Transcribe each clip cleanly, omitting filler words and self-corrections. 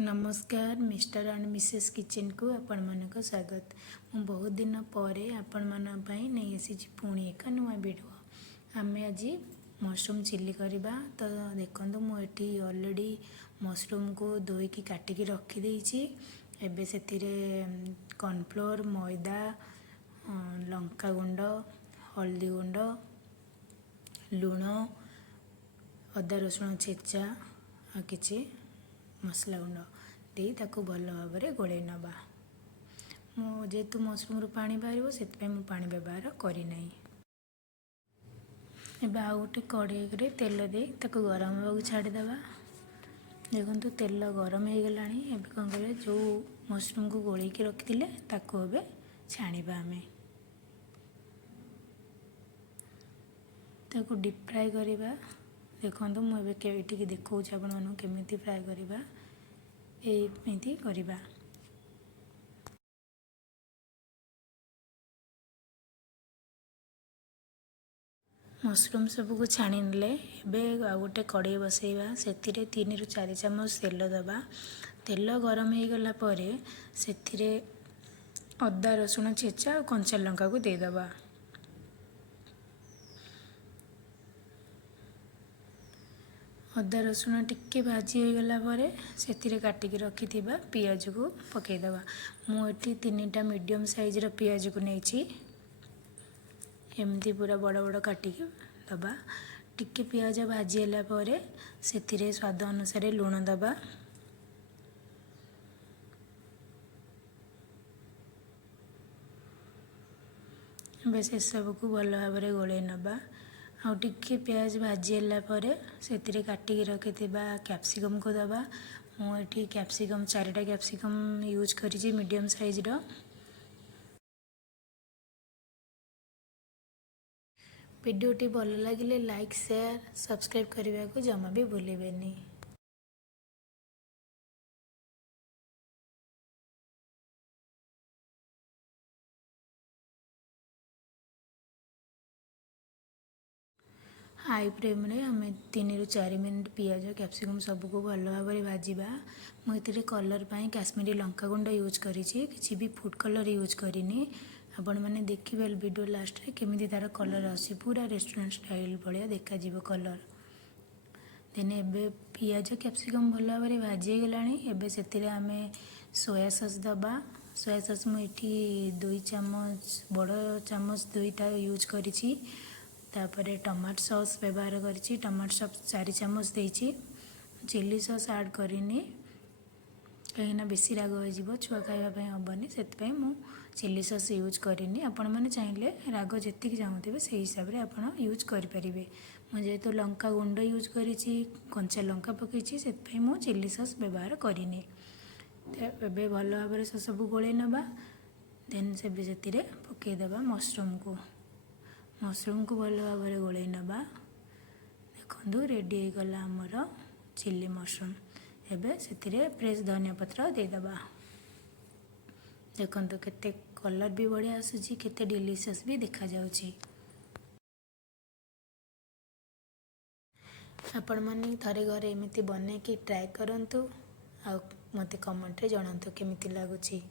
नमस्कार mr.and mrs.kitchen को आपण मानक स्वागत। मु बहुत दिन पर आपण मान पई नहीं आसी पुणी एक नुआ वीडियो। आमे आज मशरूम चिल्ली करबा। तो देखंतु मु एठी ऑलरेडी मशरूम को धोईकी काटिकी रखी देइछि। एबे सेतिरे कॉर्नफ्लोर मैदा लंका गुंड हल्दी गुंड लूण अदा रसुण छेचा आ किछि मसला गुंड दे ताको भल भाव में गोले नवा। जेहेतु मशरूम रु पानी बाहर से पानी व्यवहार करना। एबे आ गोटे कड़े तेल दे ताको गरम होगा छाड़ीदेवा। देखो तेल गरम हो गला। एबे कौन कर जो मशरूम को गोलैकी रखी ताको एबे छाणीबा। आमे ताको डीप फ्राए करवा। देखो मुझे देखा आपण केमी फ्राए करवा एमती करवा। मशरूम सबको छाणी ने आ गोटे कड़े बसैवा। से 3 ରୁ 4 चामच तेल दबा। तेल गरम हो गला से अदा रसुण छेचा और कंचा लंका को देदबा। अदा रसुण टिके भाजी हो गला से काटिकी रखी पियाज को पकईदबा। मुझे 3टा मीडियम साइज रो पियाज को नहीं एमती पूरा बड़ बड़ काटिकी दबा। टिके पियाज भाजी है से स्वाद अनुसार लूण दबा। बस से सब को भल भाव में गोले नवा। आउ टिके प्याज भाजी है से काटिकी रखी कैप्सिकम को दबा। मुझे कैप्सिकम 4टा कैप्सिकम यूज करी मीडियम साइज रो। वीडियोटी भल लगे लाइक शेयर सब्सक्राइब करने को जमा भी भूलें। हाई फ्लेम रे आम 3 ରୁ 4 मिनट पियाज कैप्सिकम सबको भल भाव में भाजवा। मुझे कलर पाई काश्मीरी लंका गुंड यूज करी किसी भी फूड कलर यूज करनी। आपण मैंने देखिए वीडियो लास्ट रे केमी तार कलर आसी पूरा रेस्टोरेंट स्टाइल भाया देखा कलर। देन एबे पियाज कैप्सिकम भल भाव में भाजी गला। एबे से आम सोया सॉस दबा। सोया सॉस मुझे 2 चामच बड़ चामच 2टा यूज करी। तापरे टमाटो सॉस व्यवहार करी। टमाटो सॉस 4 चामच देइछि। चिली सॉस ऐड करनी कहीं बेसी राग हो छुआ खावाई हेनी से चिली सॉस यूज करनी। आपण मैंने चाहिए राग जी चाहूे से हिसाब से आप यूज करें। मुझे तो लंका गुंड यूज करी कंचा लंका पकई से चिली सॉस व्यवहार करनी। ए भल भाव में सब गोले नवा। देन से पकईदे मशरूम को भल भाव में गोले नवा। देखो रेडी हो गला आमर चिल्ली मशरूम। एबे से फ्रेश धनिया पत्र देदबा। देखो केते कलर भी बढ़िया आसूची केते डिलीशियस भी देखा जाउची। आपण माने थरे घरे एमिति बने कि ट्राई करंतु आ मते कमेंट रे जणांतु केमिति लागुची।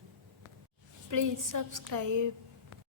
Please subscribe.